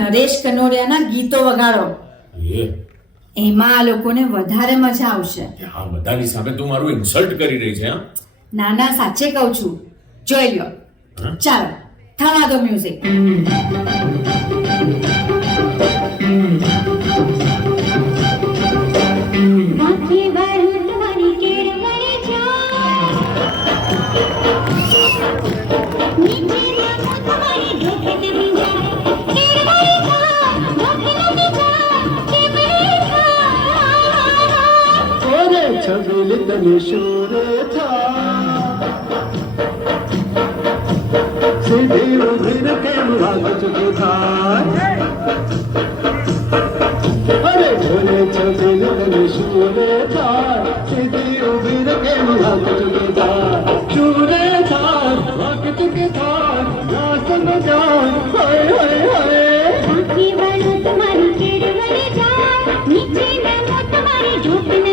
નરેશ કનોડિયાના ગીતો વગાડો. એ એમાં આ લોકોને વધારે મજા આવશે. આ બધાની સામે તું મારું ઇન્સલ્ટ કરી રહી છે. ના ના, સાચે કહું છું. જોઈ લો. ચાલો, થવા દો મ્યુઝિક. छबिल तने शोरे था सीधी उधर के भाग चुके था अरे छोरे छबिल तने शोरे था सीधी उधर के भाग चुके था शोरे था भाग चुके था रात न जान हाय हाय हाय बाकी वालों तुम्हारी केड़ वाले जा नीचे में वो तुम्हारी झोपड़ी